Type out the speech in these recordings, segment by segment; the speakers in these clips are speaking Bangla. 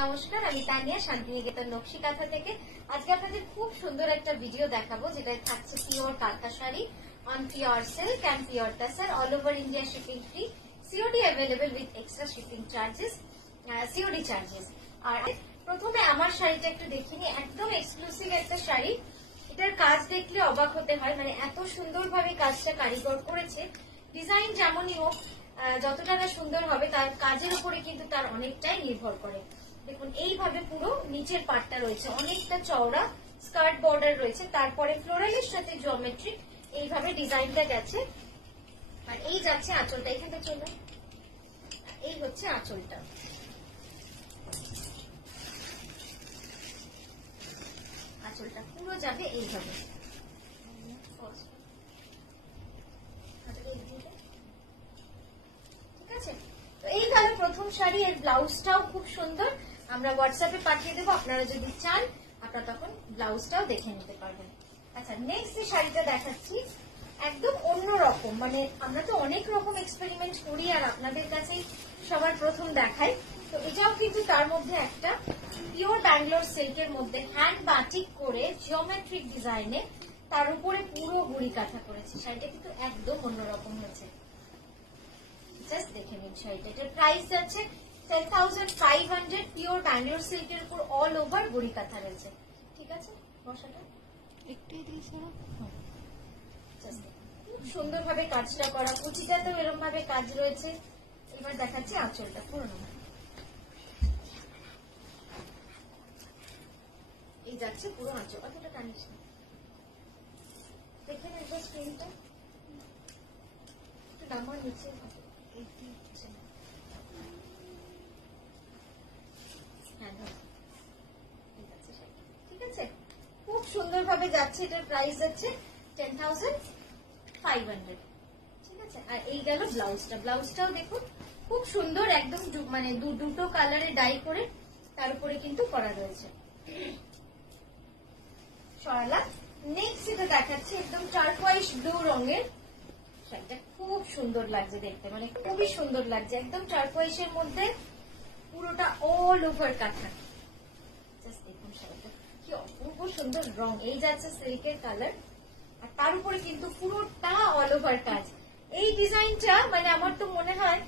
নমস্কার, আমি তানিয়া শান্তিনিকেতন নকশি কাঁথা থেকে। আজকে আপনাদের খুব সুন্দর একটা ভিডিও দেখাবো, যেটা থাকছে pure kantha sari on pure silk and pure tussar, all over India shipping free, COD available with extra shipping charges, COD charges. আর প্রথমে আমার শাড়িটা একটু দেখিনি, একদম এক্সক্লুসিভ একটা শাড়ি। এটার কাজ দেখলে অবাক হতে হয়, মানে এত সুন্দরভাবে কাজটা কারিগর করেছে। ডিজাইন যেমনই হোক, যতটা না সুন্দর হবে তার কাজের উপরে কিন্তু তার অনেকটাই নির্ভর করে। দেখুন এইভাবে পুরো নিচের পাটটা রয়েছে, অনেকটা চওড়া স্কার্ট বর্ডার রয়েছে, তারপরে ফ্লোরালের সাথে জিওমেট্রিক এইভাবে ডিজাইনটা গেছে। আর এই যাচ্ছে আঁচলটা, এখানে চলুন, এই হচ্ছে আঁচলটা। আঁচলটা পুরো যাবে এইভাবে, ঠিক আছে। তো এই গেল প্রথম শাড়ি। এর ব্লাউজটাও খুব সুন্দর, আমরা হোয়াটসঅ্যাপে পাঠিয়ে দেবো, আপনারা যদি চান আপনারা তখন ব্লাউজটাও দেখে নিতে পারবেন। আচ্ছা, নেক্সট যে শাড়িটা দেখাচ্ছি একদম অন্য রকম, মানে আমরা তো অনেক রকম এক্সপেরিমেন্ট করি আর আপনাদের কাছেই সবার প্রথম দেখাই। তো এটাও কিন্তু তার মধ্যে একটা পিওর ব্যাঙ্গালোর সিল্কের মধ্যে হ্যান্ড বাটিক করে জিওমেট্রিক ডিজাইনে তার উপরে পুরো গুড়ি কাঁথা করেছে। শাড়িটা কিন্তু একদম অন্যরকম হয়েছে, জাস্ট দেখে নিন শাড়িটা। এটার প্রাইস যাচ্ছে 10,500। পিওর ব্যাঙ্গালোর সিল্কের উপর অল ওভার গুড়ি কাঁথা রয়েছে, ঠিক আছে। বসাটা একটু দিয়েছে, খুব সুন্দর ভাবে কাজটা করা, কুচিটাতেও এরকম ভাবে কাজ রয়েছে। এবার দেখাচ্ছি আঁচলটা পুরো, এই যাচ্ছে পুরো আঁচল, অতটা টানিস না, দেখে নেন স্ক্রিনটা একটু নামার নিচে, ঠিক আছে। খুব সুন্দর ভাবে যাচ্ছে, এটার প্রাইস যাচ্ছে 10,500, ঠিক আছে। আর এই গেল ব্লাউজটা, ব্লাউজটাও দেখুন খুব সুন্দর, একদম মানে দুটো কালারে ডাই করে তার উপরে কিন্তু করা রয়েছে। সরালা। নেক্সট যেটা দেখাচ্ছি একদম টার্কোয়াইশ ব্লু রঙের শাড়িটা, খুব সুন্দর লাগছে দেখতে, মানে খুবই সুন্দর লাগছে, একদম টার্কোয়াইশের মধ্যে পুরোটা অল ওভার কাঁথা। জাস্ট দেখুন শাড়িটা কি অপূর্ব সুন্দর রং, এই যাচ্ছে সিল্কের কালার, আর তার উপরে কিন্তু পুরোটা অল ওভার কাজ। এই ডিজাইনটা মানে আমার তো মনে হয়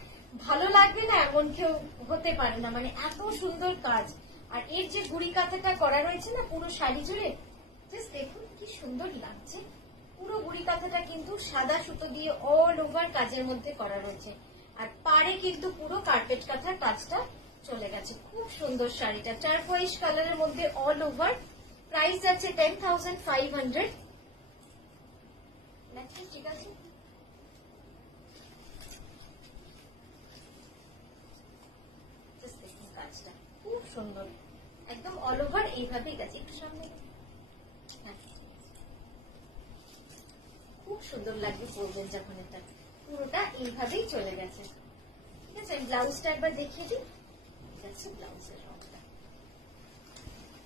ভালো লাগবে না এমন কেউ হতে পারে না, মানে এত সুন্দর কাজ। আর এর যে গুড়ি কাঁথাটা করা রয়েছে না পুরো শাড়ি জুড়ে, জাস্ট দেখুন কি সুন্দর লাগছে। পুরো গুড়ি কাঁথাটা কিন্তু সাদা সুতো দিয়ে অল ওভার কাজের মধ্যে করা রয়েছে, আর পাড়ে কিন্তু পুরো কার্পেট কাঁথার কাজটা চলে গেছে। খুব সুন্দর শাড়িটা, টার্কোয়াইশ কালারের মধ্যে অল ওভার। প্রাইস আছে 10,500, ঠিক আছে। কাজটা খুব সুন্দর, একদম অল ওভার এইভাবেই গেছে। একটু সামনে, খুব সুন্দর লাগবে পরবেন যখন, এটা পুরোটা এইভাবেই চলে গেছে, ঠিক আছে। ব্লাউজটা একবার দেখিয়ে দিই, ব্লাউজের রংটা।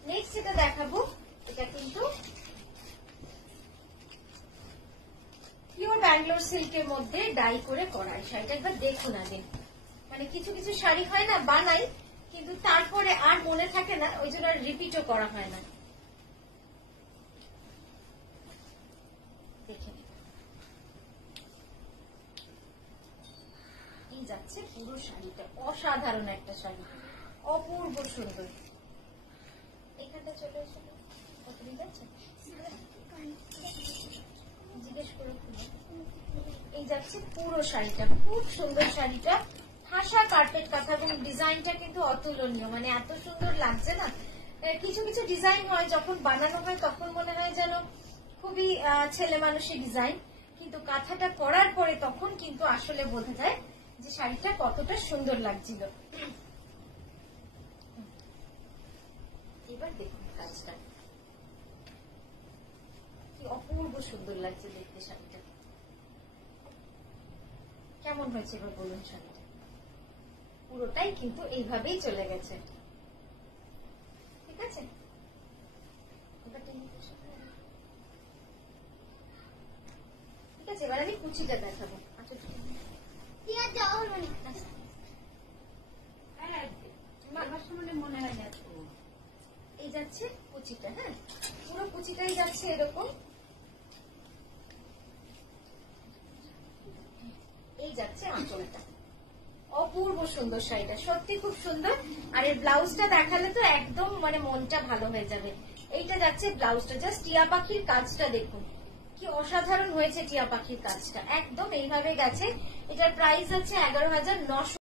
নেক্সট যেটা দেখাবো এটা কিন্তু পিওর ব্যাঙ্গালোর সিল্কের মধ্যে ডাই করে করা। শাড়িটা একবার দেখুন আগে, মানে কিছু কিছু শাড়ি হয় না বানাই কিন্তু তারপরে আর মনে থাকে না, ওই জন্য রিপিটও করা হয় না। দেখে এই যাচ্ছে পুরো শাড়িটা, অসাধারণ একটা শাড়ি, অপূর্ব সুন্দর। এখানটা চলে এসে কতদিন যাচ্ছে জিজ্ঞেস করে, এই যাচ্ছে পুরো শাড়িটা, খুব সুন্দর শাড়িটা, ঠাসা কার্পেট কাঁথা এবং ডিজাইনটা কিন্তু অতুলনীয়, মানে এত সুন্দর লাগছে না। কিছু কিছু ডিজাইন হয় যখন বানানো হয় তখন মনে হয় যেন খুবই ছেলে মানুষের ডিজাইন, কিন্তু কাঁথাটা করার পরে তখন কিন্তু আসলে বোঝা যায় যে শাড়িটা কতটা সুন্দর লাগছিল। এবার দেখুন কাজটা কি অপূর্ব সুন্দর লাগছে দেখতে। শাড়িটা কেমন হয়েছে এবার বলুন? শাড়িটা পুরোটাই কিন্তু এইভাবেই চলে গেছে, ঠিক আছে। ঠিক আছে, এবার আমি কুচিটা দেখাবো। আচ্ছা মনে হয় না। এই যাচ্ছে কুচিটা, হ্যাঁ পুরো কুচিটাই যাচ্ছে এরকম। এই যাচ্ছে আঁচলটা, অপূর্ব সুন্দর শাড়িটা, সত্যি খুব সুন্দর। আর এর ব্লাউজটা দেখালে তো একদম মানে মনটা ভালো হয়ে যাবে। এইটা যাচ্ছে ব্লাউজটা, জাস্ট টিয়া পাখির কাজটা দেখুন কি অসাধারণ হয়েছে, টিয়া পাখির কাজটা একদম এইভাবে গেছে। এটার প্রাইস আছে 11,900।